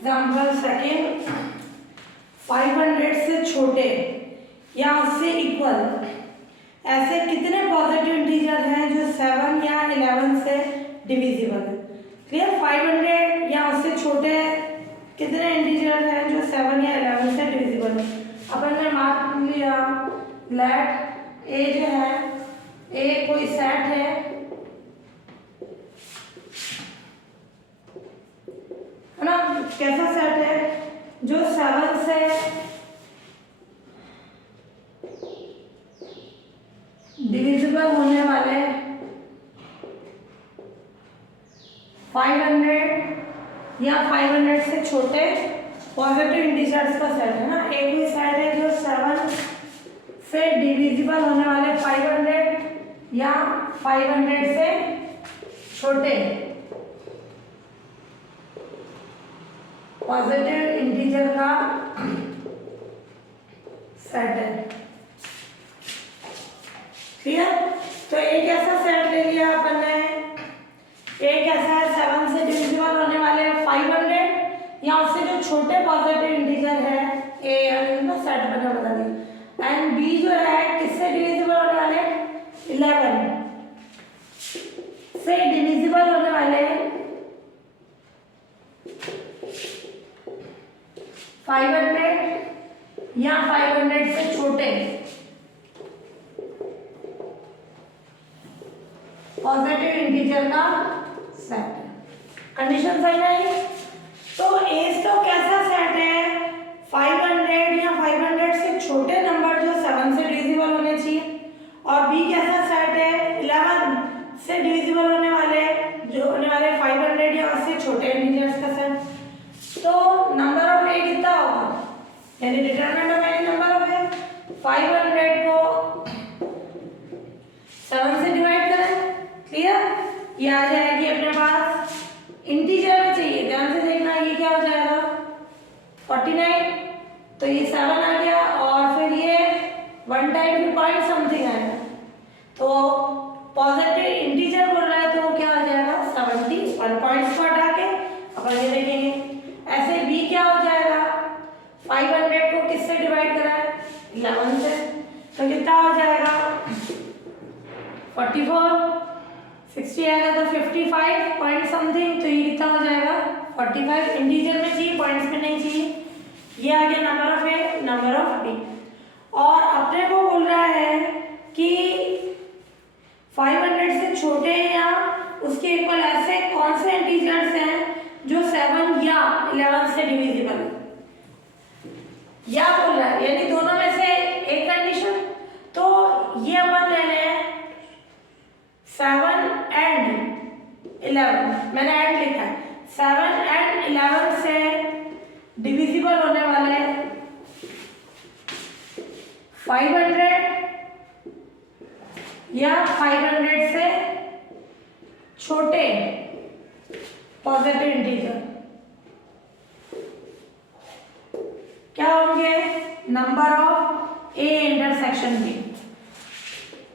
Example second, 500 से छोटे या उससे इक्वल ऐसे कितने पॉजिटिव इंटीजर हैं जो 7 या 11 से डिविजिबल है। क्लियर। 500 या उससे छोटे कितने इंटीजर हैं जो 7 या 11 से डिविजिबल है। अपन ने मान लिया लेट ए जो है, ए कोई सेट है ना, कैसा सेट है जो 7 से डिविजिबल होने वाले 500 या 500 से छोटे पॉजिटिव इंटीजर्स का सेट है ना। एक भी सेट है जो 7 से डिविजिबल होने वाले 500 या 500 से छोटे पॉजिटिव इंटीजर का सेट है। क्लियर। तो एक ऐसा सेट ले लिया अपन ने, एक ऐसा है 7 से डिविजिबल होने वाले 500 या उससे जो छोटे पॉजिटिव इंटीजर है ए, यानी सेट बना बता दिया। एंड बी जो है किससे डिविजिबल होने वाले 11 से डिविजिबल होने वाले 500 या 500 से छोटे पॉजिटिव इंटीजर का सेट है। कंडीशन सही है। तो ए तो कैसा सेट है, 500 या 500 से छोटे नंबर जो 7 से डिविजिबल होने चाहिए, और बी कैसा सेट है 11 से डिविजिबल होने वाले 500 या उससे छोटे इंटीजर्स का सेट। तो नंबर ऑफ ए कितना होगा, यानी determinant of any number of A, 500 को 7 से डिवाइड करें। क्लियर। ये आ जाएगी अपने पास, इंटीजर में चाहिए, ध्यान से देखना, ये क्या हो जाएगा 49, तो ये 7 आ गया, और फिर ये 1 टाइम पॉइंट समथिंग आएगा, तो पॉजिटिव इंटीजर बोल रहा है तो वो क्या हो जाएगा 70, 1 पॉइंट्स को हटा के अपन ये देखेंगे। ऐसे बी क्या हो जाएगा, 500 को किससे डिवाइड करा है 11 से, तो कितना हो जाएगा 44, 60 आएगा तो 55 पॉइंट समथिंग, तो ये कितना हो जाएगा 45। इंटीजर में चाहिए, पॉइंट्स में नहीं चाहिए। ये आ गया number of A, number of B. और अपने को बोल रहा है कि 500 से छोटे या उसके इक्वल ऐसे कौन से इंटीजर्स हैं जो 7 या 11 से डिविजिबल है, या बोल रहा है, यानी दोनों में से एक कंडीशन। तो ये अपन ले लें 7 एंड 11, मैंने एंड लिखा है, 7 एंड 11 से डिविजिबल होने वाले 500 या 500 से छोटे पॉजिटिव इंटीजर क्या होंगे, number of A intersection B.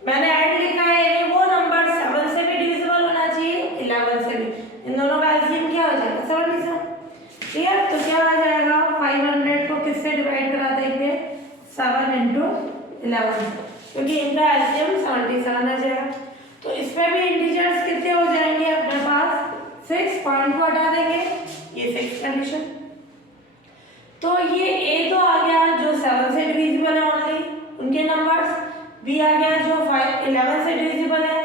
मैंने ऐड लिखा है, यानी वो नंबर 7 से भी डिविजिबल होना चाहिए, 11 से भी, इन दोनों का एलसीएम क्या हो जाएगा 77। क्लियर। तो क्या आ जाएगा, 500 को किससे डिवाइड करा देंगे 7 into 11, क्योंकि इनका एलसीएम 77 आ जाएगा। तो इसमें भी इंटीजर्स कितने हो जाएंगे अपने पास 6, पॉइंट को हटा देंगे, ये 6 कंडीशन। तो ये ए तो आ गया जो 7 से डिविजिबल है ओनली उनके नंबर्स, बी आ गया जो 11 से डिविजिबल है,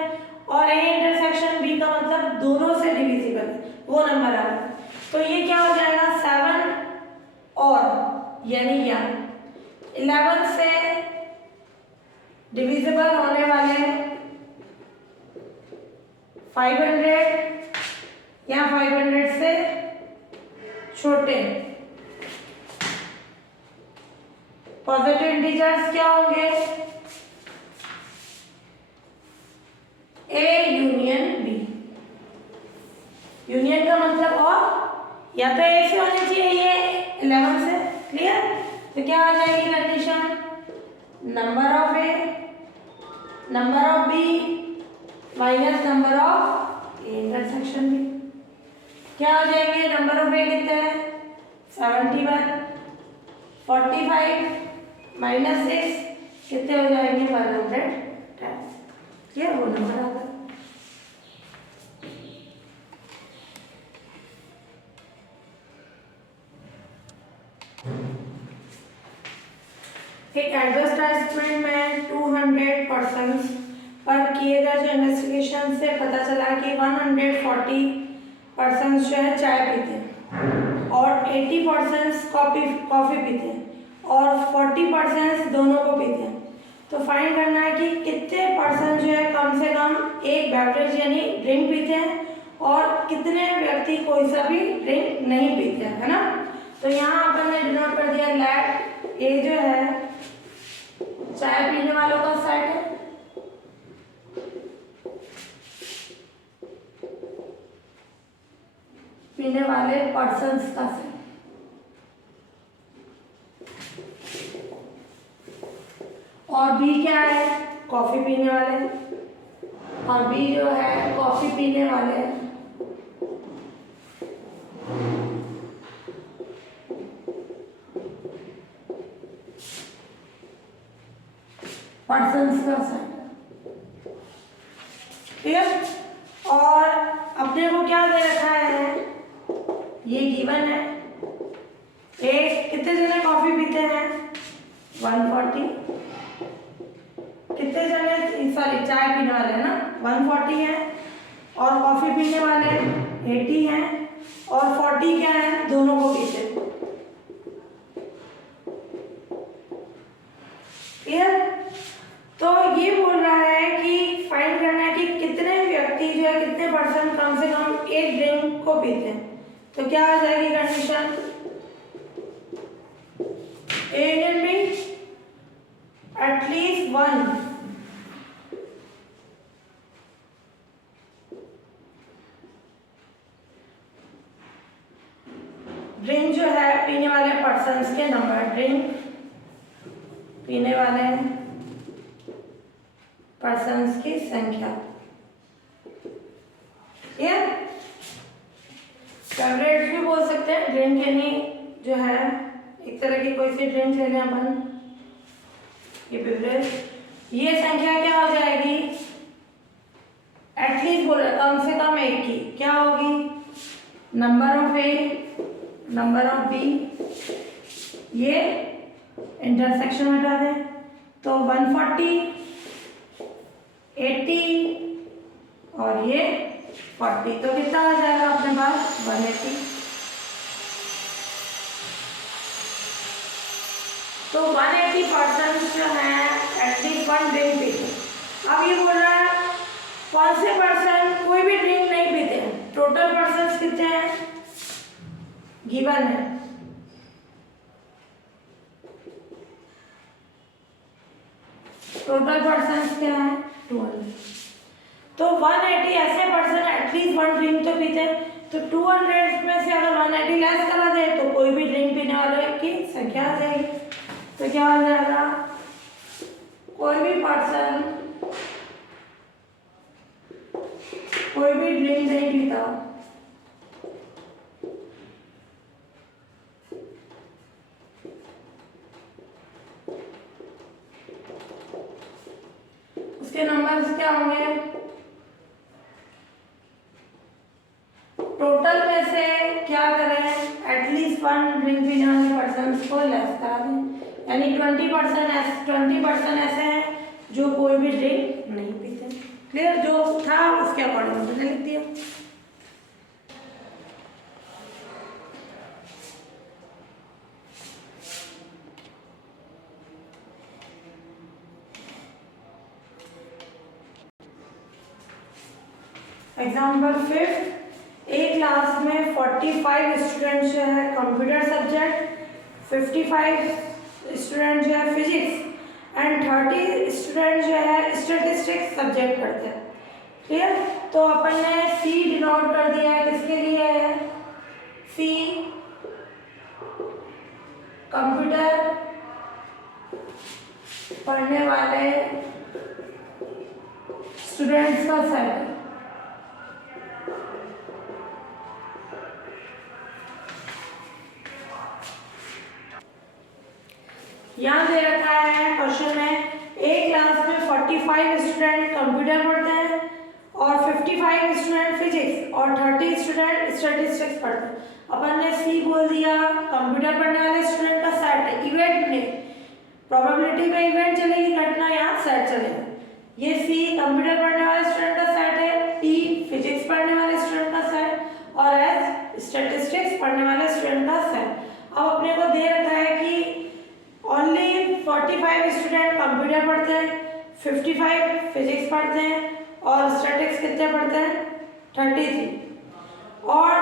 और ए इंटरसेक्शन बी का मतलब दोनों से डिविजिबल है, वो नंबर आ गया। तो ये क्या हो जाएगा 7 और यानी या 11 से डिविजिबल होने वाले 500 या 500 से छोटे पॉजिटिव इंटीजर्स क्या होंगे, ए यूनियन बी। यूनियन का मतलब और या तो ए से होनी चाहिए, ये 11 से। क्लियर। तो क्या आ जाएगी condition, number of A, number of B minus number of A intersection B. क्या आ जाएंगे, नंबर ऑफ ए कितना है 71, 45 माइनस 6 कितने हो जाएंगे 110। ये वो नंबर आ गया। एक एडवर्टाइजमेंट में 200 पर किए गए जो इन्वेस्टिगेशन से पता चला कि 140 जो है चाय पीते हैं और 80 कॉफ़ी पीते हैं और 40 दोनों को पीते हैं। तो फाइंड करना है कि कितने परसेंट जो है कम से कम एक बेवरेज यानी ड्रिंक पीते हैं और कितने व्यक्ति कोई सा भी ड्रिंक नहीं पीते हैं, है ना। तो यहाँ अपन ने डिनोट कर दिया लेट ए जो है चाय पीने वालों का सेट है, पीने वाले पर्सन्स का सेट, और बी क्या है कॉफी पीने वाले, और बी जो है कॉफी पीने वाले पर्सन्स का सेट। ठीक है, और अपने को क्या दे रखा है, ये गिवन है। एक कितने जने कॉफी पीते हैं 140, कितने जने सॉरी चाय पीने वाले हैं ना 140 है, और कॉफी पीने वाले 80 हैं, और 40 क्या है दोनों को पीते हैं। क्लियर। तो ये बोल रहा है कि फाइंड करना है कि कितने व्यक्ति जो है कितने परसेंट कम से कम एक ड्रिंक को पीते हैं। तो क्या आ जाएगी condition, A can be at least 1 drink जो है पीने वाले पर्सन्स के नंबर, ड्रिंक पीने वाले पर्सन्स की संख्या। ये फेवरेट भी बोल सकते हैं, ड्रिंक यानी जो है एक तरह की कोई सी ड्रिंक ले लें अपन, ये बेवरेज, ये संख्या क्या हो जाएगी एटलीस्ट बोले कम से कम एक की क्या होगी, number of A number of B, ये इंटरसेक्शन हटा दें तो 140 80 और ये 40, तो कितना आ जाएगा अपने पास 180। तो 180% जो है एटलीस्ट 1 ड्रिंक पीते। अब ये बोल रहा है कौन से पर्सन कोई भी ड्रिंक नहीं पीते हैं, टोटल पर्सन कितने हैं गिवन है। टोटल पर्सन क्या है 200। तो 180 ऐसे पर्सन एटलीस्ट 1 ड्रिंक तो पीते हैं, तो 200 में से अगर 180 लेस करा दे तो कोई भी ड्रिंक पीने वाले की संख्या आ जाएगी। तो क्या हो जाएगा, कोई भी पर्सन कोई भी ड्रिंक नहीं पीता उसके नंबर्स क्या होंगे, टोटल में से क्या करें एटलीस्ट 1 ड्रिंक पीने वाले पर्सन को लेस करा दें, यानी 20% ऐसे हैं जो कोई भी ड्रिंक नहीं पीते। क्लियर, जो था उसके अकॉर्डिंग मैंने लिख दिया। एग्जाम्पल 5, एक क्लास में 45 स्टूडेंट जो है कंप्यूटर सब्जेक्ट, 55 स्टूडेंट जो है फिजिक्स एंड 30 स्टूडेंट जो है स्टैटिस्टिक्स सब्जेक्ट पढ़ते हैं। क्लियर, तो अपन ने सी डिनोट कर दिया है, किसके लिए है सी कंप्यूटर पढ़ने वाले स्टूडेंट्स का सेट है। यहाँ दे रखा है क्वेश्चन में, एक क्लास में 45 स्टूडेंट कंप्यूटर पढ़ते हैं और 55 स्टूडेंट फिजिक्स और 30 स्टूडेंट स्टैटिस्टिक्स पढ़ते हैं। अपन ने सी बोल दिया, कंप्यूटर पढ़ने वाले स्टूडेंट का सेट है, इवेंट में प्रोबेबिलिटी में इवेंट चलेगी, घटना यहाँ सेट चलेगा। ये सी कंप्यूटर पढ़ने वाले स्टूडेंट का सेट है, टी फिजिक्स पढ़ने वाले स्टूडेंट का सेट और एस स्टैटिस्टिक्स पढ़ने वाले स्टूडेंट का सेट। अब अपने को दे रखा है कि ओनली 45 स्टूडेंट कंप्यूटर पढ़ते हैं, 55 फिजिक्स पढ़ते हैं और स्टैटिक्स कितने पढ़ते हैं 33 और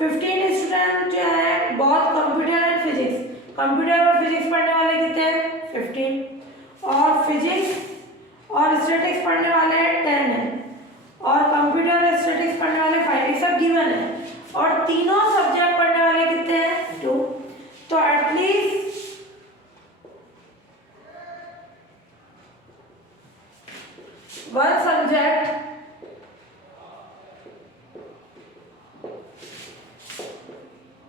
15 स्टूडेंट जो है बहुत कंप्यूटर एंड फिजिक्स, कंप्यूटर और फिजिक्स पढ़ने वाले कितने हैं 15 और फिजिक्स और स्टैटिक्स पढ़ने वाले 10 हैं और कंप्यूटर और स्टैटिक्स पढ़ने वाले 5, ये सब गिवन है और तीनों सब्जेक्ट पढ़ने वाले कितने हैं 2। तो एटलीस्ट वन सब्जेक्ट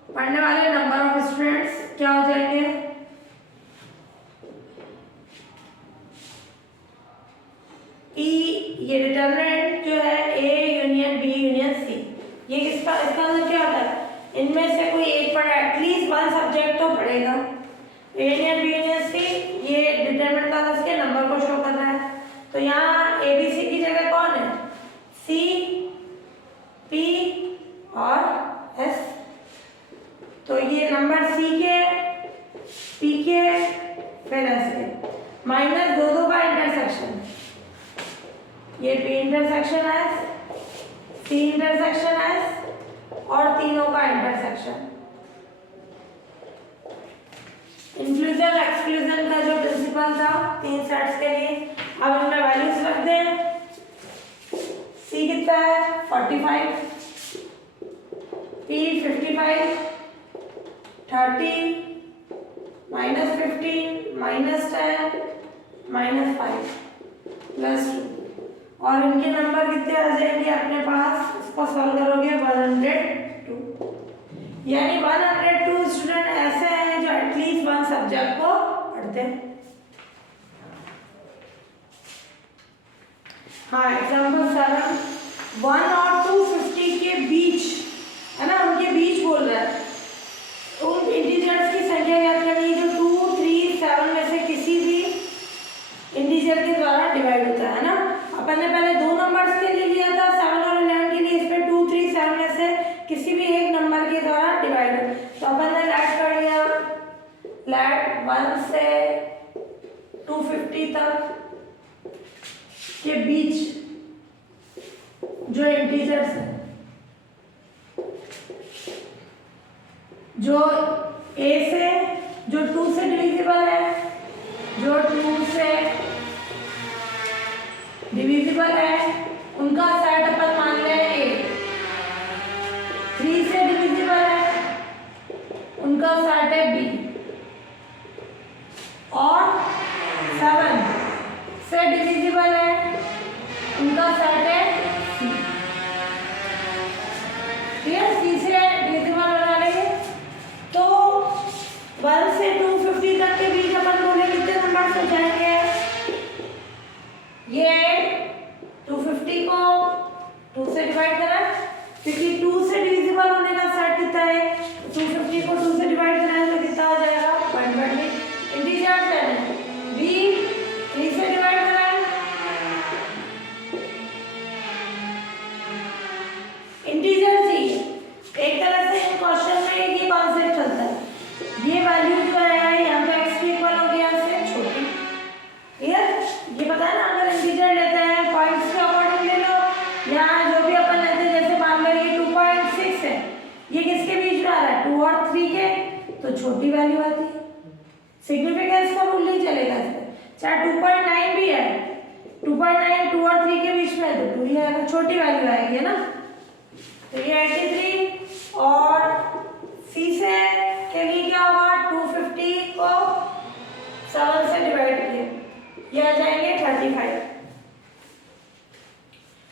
पढ़ने वाले नंबर ऑफ स्टूडेंट्स क्या हो जाएंगे, ये डिटरमिनेंट जो है A union B union C, ये इसका आंसर क्या होता है, इनमें से कोई एक पढ़ा, एटलीस्ट वन सब्जेक्ट तो पढ़ेगा। A union B union C ये डिटरमिनेंट का उसके नंबर को शो कर रहा है। तो यहाँ ए बी सी की जगह कौन है, सी पी और एस। तो ये नंबर सी के पी के फिर एस के माइनस दो का इंटरसेक्शन, ये P intersection S, C intersection S और तीनों का इंटरसेक्शन। इंक्लूजन एक्सक्लूजन का जो प्रिंसिपल था 3 सेट्स के लिए, अब इनमें वैल्यूज रख दें। सी कितना है 45, P 55, 30 minus 15 minus 10 minus 5 plus 2 और इनके नंबर कितने आ जाएंगे अपने पास, इसको सॉल्व करोगे 102, यानी 102 स्टूडेंट ऐसे हैं जो एटलीस्ट वन सब्जेक्ट को पढ़ते हैं। हाँ एग्जाम्पल 7, 1 और 250 के बीच है ना, उनके बीच बोल रहा है, उन इंटीजर्स की संख्या याद करनी है जो 2, 3, 7 में से किसी भी इंटीजर के द्वारा डिवाइड होता है ना। अपन ने पहले दो नंबर्स के लिए लिया था 7 और 11 के लिए, इस पे 2, 3, 7 में से किसी भी एक नंबर के द्वारा डिवाइड हो, तो अपन ने लैट कर लिया, लैट 1 से 250 तक के बीच जो इंटीजर्स है, जो a से जो 2 से डिविजिबल है, जो 2 से डिविजिबल है उनका सेट अपन मान लें a, 3 से डिविजिबल है उनका सेट है b और 7 से डिविजिबल है उनका सेट है c। ठीक है, c से डिविजिबल बना लेंगे तो 1 से 250 तक के बीच अपन बोले कितने नंबर हो जाएंगे, ये 250 को 2 से डिवाइड करा क्योंकि 2 से डिविजिबल होने का सेट कितना है, 250 को 2 से डिवाइड करा तो कितना हो जाएगा 120। इंटीजर है b 3 से डिवाइड करा है, इंटीजर चाहिए। एक तरह से इन क्वेश्चन में एक ही कॉन्सेप्ट चलता है, ये वैल्यू जो है यहाँ पे x के इक्वल हो गया से छोटी, क्लियर, ये पता है ना। अगर इंटीजर लेते हैं पॉइंट्स के अकॉर्डिंग ले लो, यहाँ जो भी अपन लेते हैं जैसे मान लो ये 2.6 है, ये किसके बीच में आ रहा है 2 और 3 के, तो छोटी वैल्यू आती है, सिग्निफिकेंस का रूल नहीं चलेगा इस पे, चाहे 2.9 भी है, 2.9 2 और 3 के बीच में है तो 2 ही आएगा, छोटी वैल्यू आएगी है ना। तो ये 83 और सी से के लिए क्या होगा 250 को 7 से डिवाइड किया, ये आ जाएंगे 35।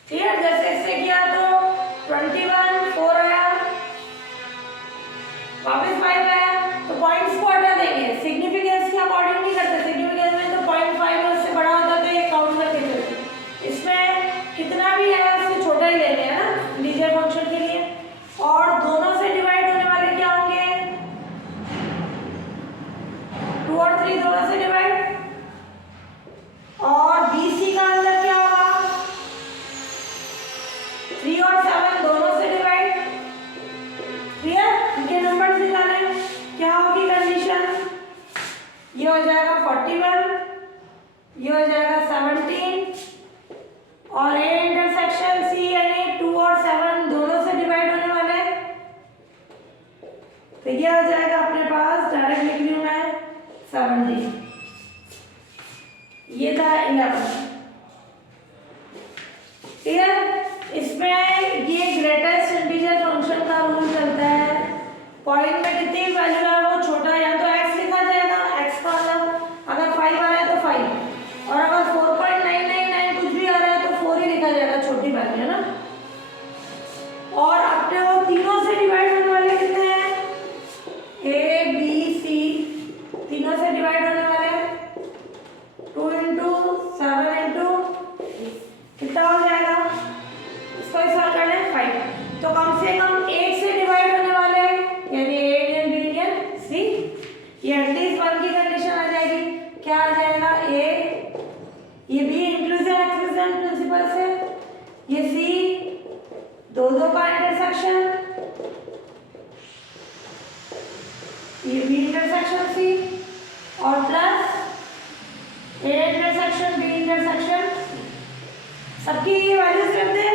क्लियर, जैसे इससे किया तो 21 4 आया, वापस 5 आया, तो पॉइंट्स को हटा देंगे, सिग्निफिकेंस के अकॉर्डिंग नहीं करते जाएगा अपने पास, डायरेक्ट लिख रही हूँ मैं 70। ये था 11। ठीक है, इसमें ये ग्रेटेस्ट इंटीजर फंक्शन का रूल चलता है। पॉइंट में कितनी वैल्यू है वो छोटा या तो x लिखा जाएगा, x का मतलब अगर 5 आ रहा है तो 5, और अगर 4.999 कुछ भी आ रहा है तो 4 ही लिखा जाएगा, छोटी वैल्यू है ना। और अपने वो तीनों से डिवाइड होने वाले कितने हैं, a b c, तीनों से डिवाइड होने वाले 2 into 7 into कितना हो जाएगा, इसको सॉल्व कर लें 5। तो कम से कम 8 से डिवाइड होने वाले हैं, यानी A Indian B Indian C। ये एटलीस्ट 1 की कंडीशन आ जाएगी। क्या आ जाएगा, A, ये B इंक्लूसिव एक्सक्लूजन प्रिंसिपल से, ये C दो का इंटरसेक्शन, ये B इंटरसेक्शन C, और plus A intersection B intersection, सबकी वैल्यूज रख दे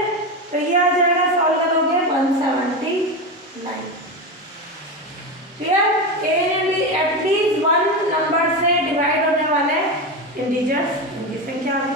तो ये आ जाएगा, सॉल्व करोगे 179। क्लियर, एटलीस्ट 1 नंबर से डिवाइड होने वाले इंटीजर्स, इनकी संख्या है।